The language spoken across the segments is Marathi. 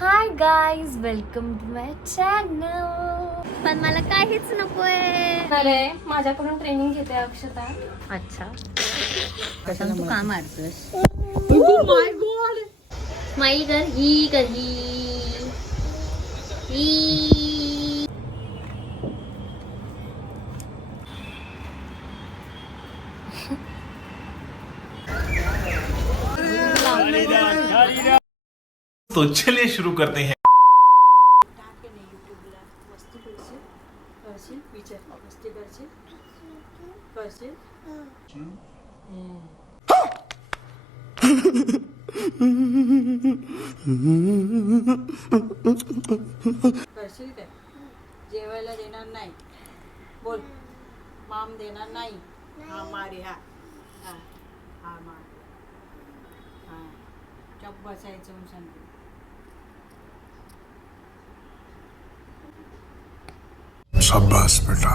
Hi guys welcome to my channel पण मला काहीच नकोय. अरे माझ्याकडून ट्रेनिंग घेते अक्षता. अच्छा. तू का मारतोस? स्माईल कर. ही कर ही. ही. तो चलिए शुरू करते हैं करशील काय जेवायला देणार नाही बोल माम देणार नाही हा मारे हा हा हा मार हा चप बसायचं म्हणून सांगते शाबाश बेटा।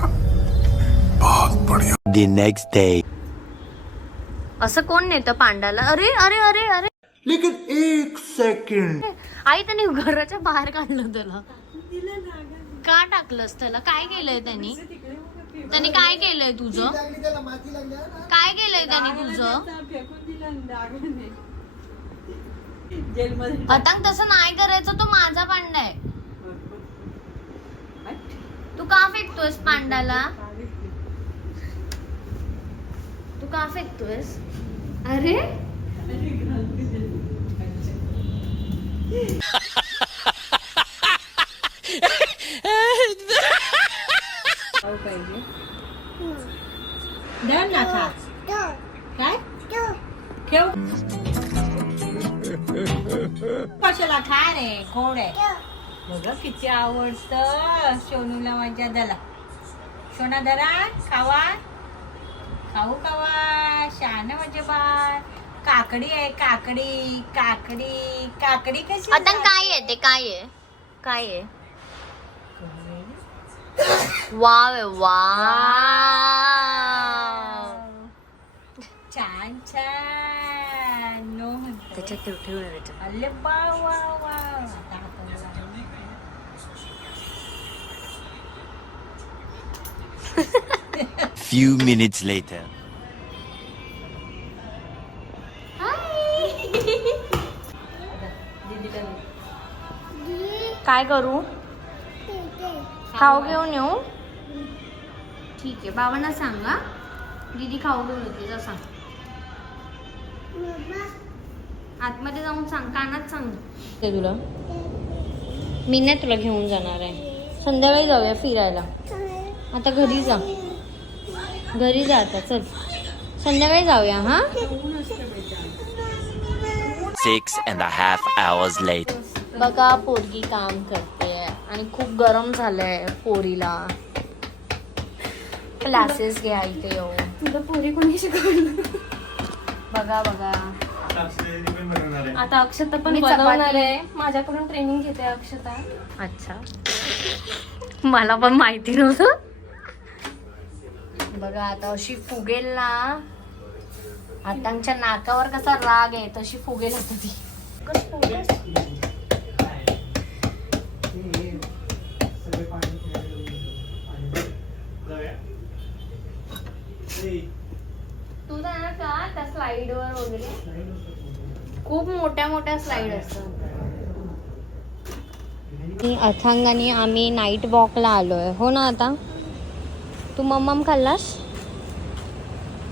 बहुत बढ़िया। The next day. असं कोण नेतं पांडाला? अरे अरे अरे अरे. लेकिन एक सेकंड आई त्याने घराच्या बाहेर काढलं त्याला. का टाकलंस त्याला? काय केलंय त्यांनी? त्यांनी काय केलंय तुझं? काय केलंय त्यांनी तुझं? जेलमध्ये पतंग तसं नाही करायचं तो माझा पांडा आहे. तू का फेकतोयस पांडाला? तू का फेकतोयस अरे? ना काय? ठेव कशाला खा रे खोड आहे. बघ किती आवडतं. सोनूला माझ्या दला. सोना दरा खावा. खाऊ खावा. शान म्हणजे बाळ. काकडी आहे काकडी काकडी. काकडी कशी आता काय आहे ते? काय आहे? काय आहे? Wow wow. छान छान. नो म्हणतो त्याच्यात ठेव ठेव ना त्याच्यात. अरे वा वा वा आता आपण लावू. Few minutes later. काय करू? खाऊ घेऊन येऊ? ठीक आहे बाबांना सांगा. दीदी खाऊ घेऊन येते जा सांग. आतमध्ये जाऊन सांग कानात सांग. ते तुला. मी नाही तुला घेऊन जाणार आहे. संध्याकाळी जाऊया फिरायला. आता घरी जा. घरी जा आता चल. संध्याकाळी जाऊया हा? Six and a half hours later. बघा पोरगी काम करते. आणि खूप गरम झालंय पोरीला. क्लासेस घ्या इथे येऊन. तुला पोरी कोणी शिकवलं? बघा बघा. आता अक्षता पण बनवणार आहे. माझ्याकडून ट्रेनिंग घेते अक्षता. अच्छा. मला पण माहिती नव्हतं. बघा आता अशी फुगेल ना. आतांच्या नाकावर कसा राग आहे तशी फुगेल आता ती. फुगेल तू जाणार का त्या स्लाइड वर वगैरे? खूप मोठ्या मोठ्या स्लाइड असतात. अथांगाने आम्ही नाईट वॉकला आलोय. हो ना आता? तू मम्मम खाल्लास?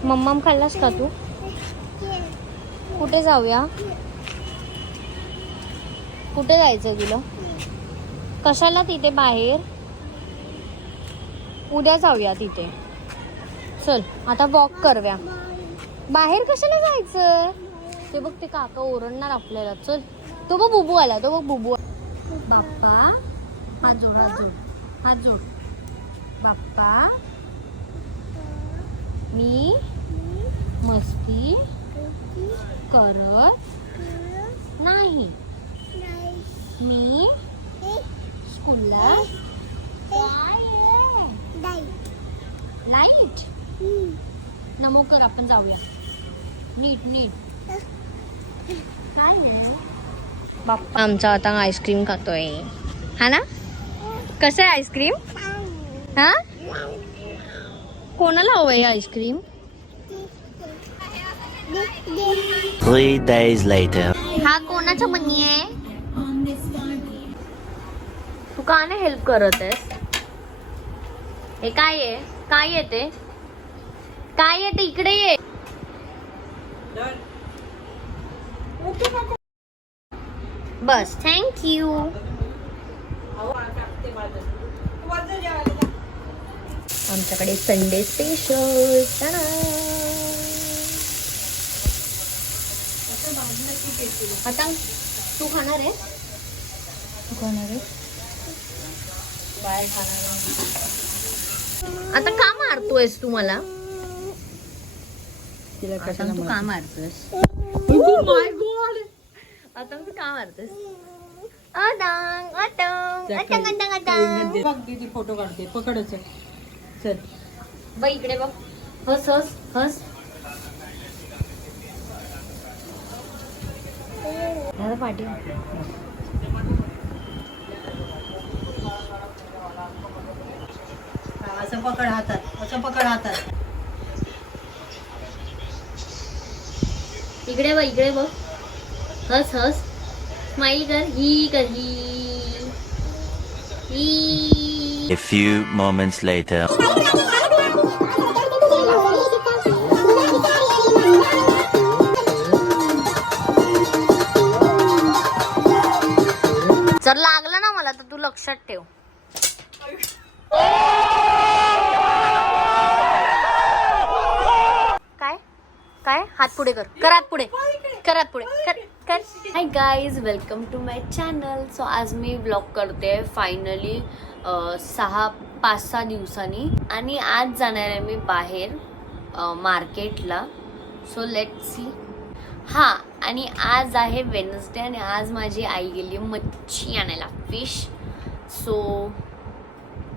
मम्मम खाल्लास का तू? कुठे जाऊया? कुठे जायचं तुला? कशाला तिथे बाहेर? उद्या जाऊया तिथे. चल आता वॉक करूया. बाहेर कशाला जायचं? ते बघ ते काका ओरडणार आपल्याला. चल तो बघ बुबू आला तो बघ बुबू. बाप्पा हात जोड हात जोड. हात जोड. बाप्पा मी मस्ती करत नाही. मी स्कूलला लाइट. नमो कर आपण जाऊया. नीट नीट. काय बाप्पा. आमचा आता आईस्क्रीम खातोय. हा ना? कसं आहे आईस्क्रीम? हा? कोणाला हवंय आईस्क्रीम? Three days later. हा कोणाचा मनी आहे? तू का नाही हेल्प करत आहेस? हे काय आहे? काय येते काय येते इकडे ये. बस थँक्यू आमच्याकडे संडे स्पेशल आता तू खाणार आहे? तू खाणार आहे? बाय खाणार आता का मारतोयस तू मला? आता तू का मारतोयस? आता तू का मारतोयस? अदांग अटंग अटंग अटंग अटंग. बघ दीदी फोटो काढते. पकडच चल. बघ इकडे बघ. हस हस हस. दादा पाठी. असं पकड हातात असं पकड हातात. इकडे बघ इकडे बघ. हस हस. स्माइल कर ही कर ही. ही. A few moments later. जर लागलं ना मला तर तू लक्षात ठेव. काय? काय? हात पुढे कर. कर हात पुढे. कर हात पुढे. कर कर. Hi guys welcome to my channel so आज मी ब्लॉग करते फायनली सहा पाच सहा दिवसांनी. आणि आज जाणार आहे मी बाहेर मार्केटला. सो लेट सी हां आणि आज आहे वेनसडे आणि आज माझी आई गेली मच्छी आणायला फिश सो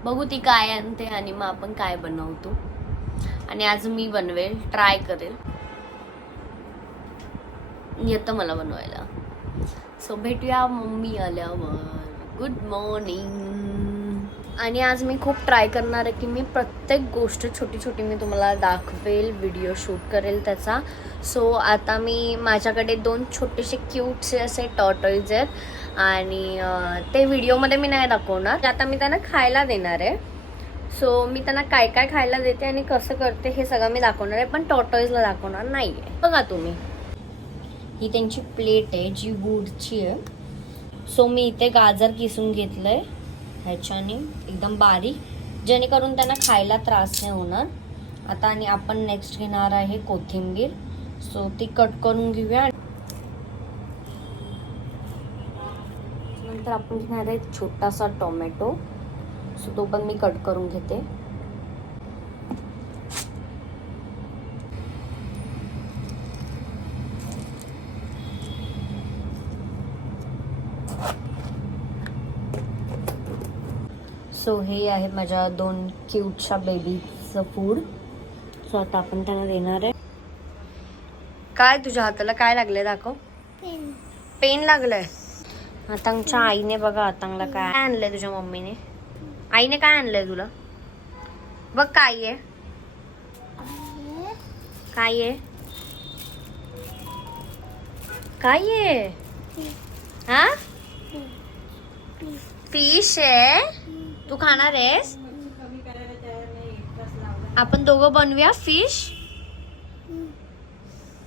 बघू ती काय आणते आणि मग आपण काय बनवतो. आणि आज मी बनवेल ट्राय करेल. येतं मला बनवायला. सो भेटूया मम्मी आल्यावर. गुड मॉर्निंग आणि आज मी खूप ट्राय करणार आहे की मी प्रत्येक गोष्ट छोटी छोटी मी तुम्हाला दाखवेल व्हिडिओ शूट करेल त्याचा. सो आता मी माझ्याकडे दोन छोटेसे क्यूटसे असे टॉटॉईज आहेत आणि ते व्हिडिओमध्ये मी नाही दाखवणार. आता मी त्यांना खायला देणार आहे. सो मी त्यांना काय काय खायला देते आणि कसं करते हे सगळं मी दाखवणार आहे पण टॉटॉईजला दाखवणार नाही आहे बघा तुम्ही. ही त्यांची प्लेट आहे जी वूडची आहे. सो मी इथे गाजर किसून घेतलं आहे ह्याच्याने एकदम बारीक जेणेकरून त्यांना खायला त्रास नाही होणार. आता आणि आपण नेक्स्ट घेणार आहे कोथिंबीर. सो ती कट करून घेऊया. नंतर आपण घेणार आहे छोटासा टोमॅटो. सो तो पण मी कट करून घेते. सो हे आहे माझ्या दोन क्यूटच्या बेबीचं फूड सो आता आपण त्यांना देणार आहे. काय तुझ्या हाताला काय लागलंय दाखव. पेन लागलंय. आतांगच्या आईने बघा आतांगला काय आणलंय तुझ्या मम्मीने. आईने काय आणलंय तुला? बघ काय आहे. काय आहे? काय आहे? हा? फिश आहे? तू खाणार आहेस? आपण दोघं बनवूया फिश.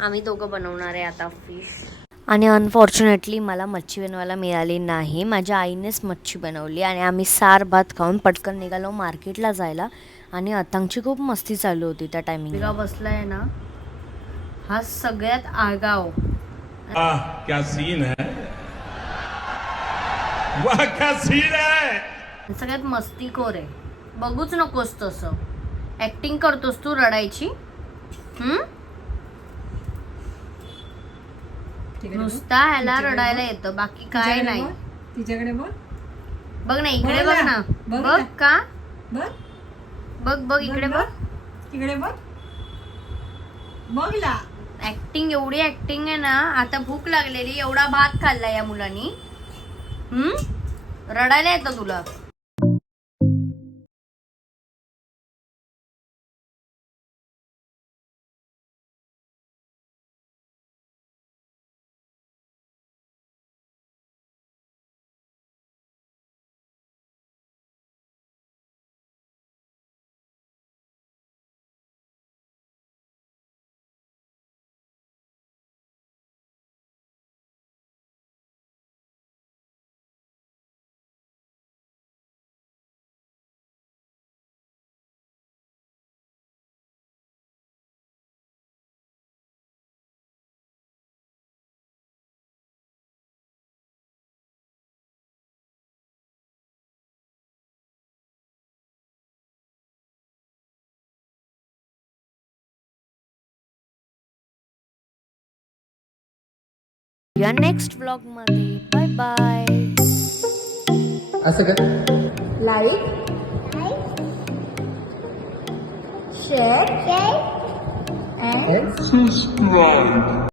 आम्ही दोघं बनवणार आहे आता फिश. आणि अनफॉर्च्युनेटली मला मच्छी बनवायला मिळाली नाही. माझ्या आईनेच मच्छी बनवली आणि आम्ही सार भात खाऊन पटकन निघालो मार्केटला जायला. आणि अतांगची खूप मस्ती चालू होती त्या टायमिंग बसलाय ना. हा सगळ्यात आगाव. क्या सीन है. वाह क्या सीन है. सगळ्यात मस्तीखोर आहे. बघूच नकोस तसं. ऍक्टिंग करतोस तू रडायची. हम्म? नुसता ह्याला रडायला येतं. बाकी काय नाही. तिच्याकडे बघ. बघ ना इकडे बघ ना. बघ. का? बघ. बघ बघ इकडे बघ. तिकडे बघ. बघ ऍक्टिंग एवढी ऍक्टिंग आहे ना आता भूक लागलेली एवढा भात खाल्ला या मुलांनी. हम्म? रडायला येतं तुला. या नेक्स्ट व्लॉगमध्ये बाय बाय असं कर लाईक शेअर अँड Subscribe.